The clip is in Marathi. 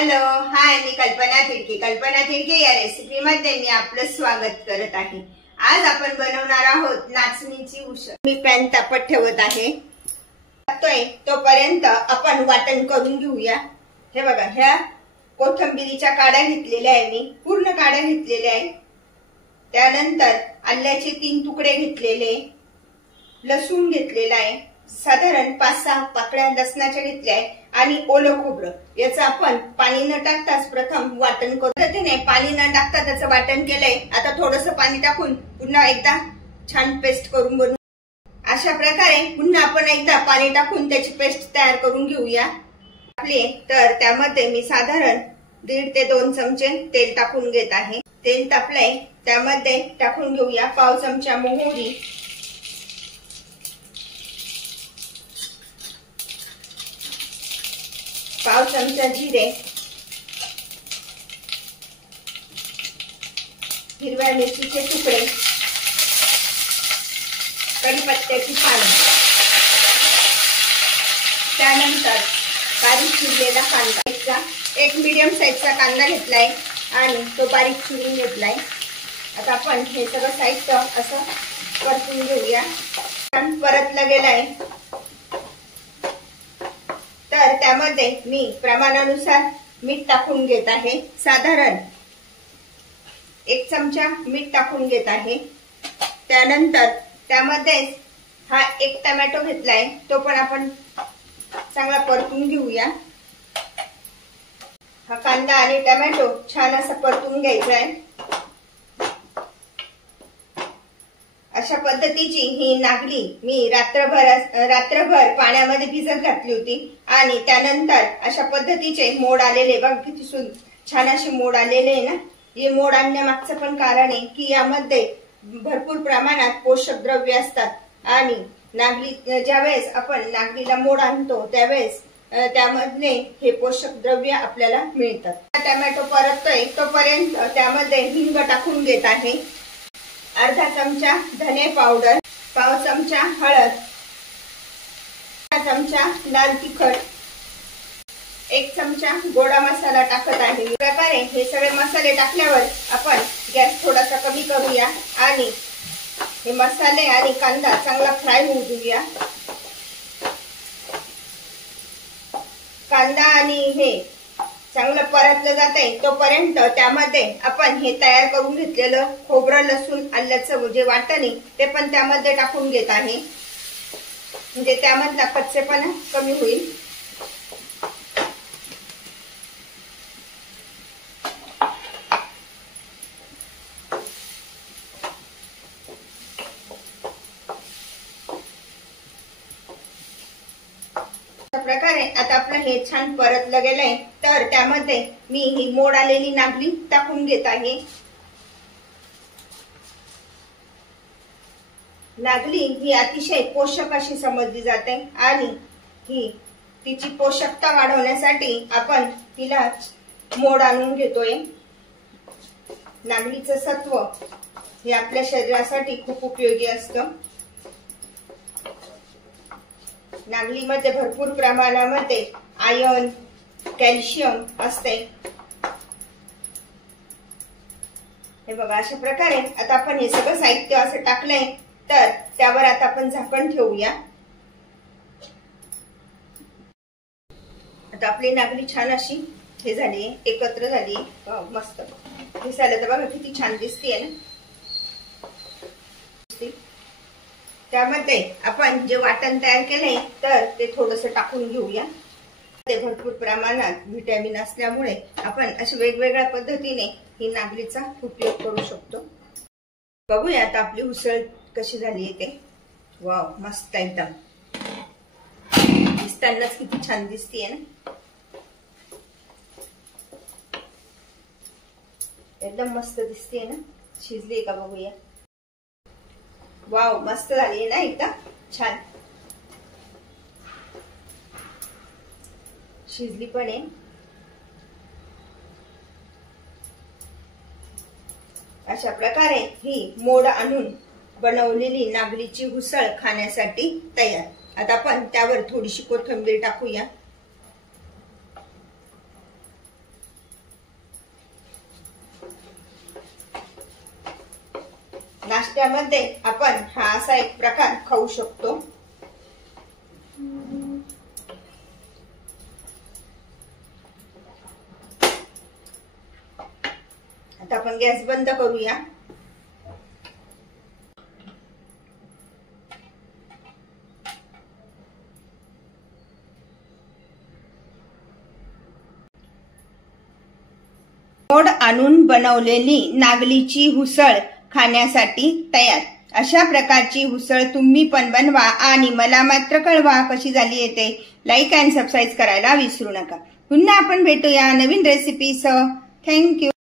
हॅलो हाय, मी कल्पना तिडके या रेसिपी मध्ये मी आपलं स्वागत करत आहे। आज आपण बनवणार आहोत नाचणीची उसळ। मी पॅन तापत ठेवत आहे, तोपर्यंत आपण वाटण करून घेऊया। हे बघा, ह्या कोथिंबीरीच्या काड्या घेतलेल्या आहे, मी पूर्ण काड्या घेतलेल्या आहे। त्यानंतर आल्याचे 3 तुकडे घेतलेले, लसूण घेतलेला आहे, साधारण 5-6 पाकळ्या लसणाच्या घेतल्या आहे आणि ओलं खोबरं। याचं आपण पाणी न टाकताच प्रथम वाटण करतो। पाणी न टाकता त्याचं वाटण केलंय। आता थोडंसं पाणी टाकून पुन्हा एकदा छान पेस्ट करून बनवू। अशा प्रकारे पुन्हा आपण एकदा पाणी टाकून त्याची पेस्ट तयार करून घेऊया। तर त्यामध्ये मी साधारण 1.5 ते 2 चमचे तेल टाकून घेत आहे। तेल तापलंय, त्यामध्ये टाकून घेऊया पाव चमचा मोहरी, पाव चमचा जिरे, हिरव्या मिरचीचे तुकडे, कढीपत्त्याची पानं, त्यानंतर बारीक चिरलेला कांदा, एक मीडियम साईजचा कांदा घेतलाय आणि तो बारीक चिरून घेतलाय। आता आपण हे सगळं साहित्य असं परतून घेऊया। परतलं गेलाय, तर त्यामध्ये मी प्रमाणानुसार मीठ टाकून घेत आहे। साधारण 1 चमचा मीठ टाकून घेत आहे। त्यानंतर त्यामध्ये हा 1 टोमॅटो घेतलाय, तो पण आपण चांगला परतून घेऊया। हा कांदा आणि टोमॅटो छान असं परतून घ्यायचा आहे। अशा पद्धतीची ही नागली मी रात्रभर पाण्यामध्ये भिजत घातली होती आणि त्यानंतर अशा पद्धतीचे मोड आलेले, बघ किती छान असे मोड आलेले आहे ना। हे मोड आणण्यामागचं पण कारण आहे की यामध्ये भरपूर प्रमाणात पोषक द्रव्य असतात आणि नागली ज्यावेळेस आपण नागलीला मोड आणतो त्यावेळेस त्यामधले हे पोषक द्रव्य आपल्याला मिळतात। टोमॅटो परततोय तोपर्यंत त्यामध्ये हिंग टाकून घेत आहे, अर्धा चमचा धने पावडर, पाव चमचा हळद, 1 चमचा लाल तिखट, 1 चमचा गोडा मसाला टाकत आहे। प्रकारे हे सगळे मसाले टाकल्यावर आपण गॅस थोडासा कमी करूया आणि हे मसाले आणि कांदा चांगला फ्राय होऊ देऊया। कांदा आणि हे चांगलं परतलं जातंय तोपर्यंत त्यामध्ये आपण हे तयार करून घेतलेलं खोबरं, लसूण, आल्याचं जे वाटण आहे ते पण त्यामध्ये टाकून घेत आहे, म्हणजे त्यामधला कच्चेपणा कमी होईल। प्रकारे आता आपलं हे छान परतलं गेलंय, तर त्यामध्ये मी ही मोड आलेली नागली टाकून घेत आहे। नागली ही अतिशय पोषक अशी समजली जाते आणि ही तिची पोषकता वाढवण्यासाठी आपण तिला मोड आणून घेतोय। नागलीचं सत्व हे आपल्या शरीरासाठी खूप उपयोगी असतं। नागलीमध्ये भरपूर प्रमाणामध्ये आयर्न, कॅल्शियम असते। हे बघा, अशा प्रकारे आता आपण हे सगळं साहित्य असं टाकलंय, तर त्यावर आता आपण झाकण ठेवूया। आता आपली नागली छान अशी हे झाली, एकत्र झाली, मस्त दिसायला तर बघा किती छान दिसते ना। त्यामध्ये आपण जे वाटण तयार केलंय तर ते थोडंसं टाकून घेऊया। ते भरपूर प्रमाणात व्हिटॅमिन असल्यामुळे आपण अशा वेगवेगळ्या पद्धतीने ही नागलीचा उपयोग करू शकतो। बघूया आता आपली उसळ कशी झाली आहे ते। वाव, मस्त एकदम दिसतानाच किती छान दिसतेय ना, एकदम मस्त दिसतेय ना। शिजली का बघूया। वाव, मस्त झाली ना, एकदम छान शिजली पण आहे। अशा प्रकारे ही मोड आणून बनवलेली नागलीची उसळ खाण्यासाठी तयार। आता आपण त्यावर थोडीशी कोथिंबीर टाकूया। नाश्त्यामध्ये आपण हा असा एक प्रकार खाऊ शकतो। आता आपण गॅस बंद करूया। मोड आणून बनवलेली नागलीची उसळ खाण्यासाठी तयार। अशा प्रकारची उसळ तुम्ही पण बनवा आणि मला मात्र कळवा कशी झाली ते। लाईक अँड सबस्क्राईब करायला विसरू नका। पुन्हा आपण भेटूया नवीन रेसिपीसह। थँक्यू।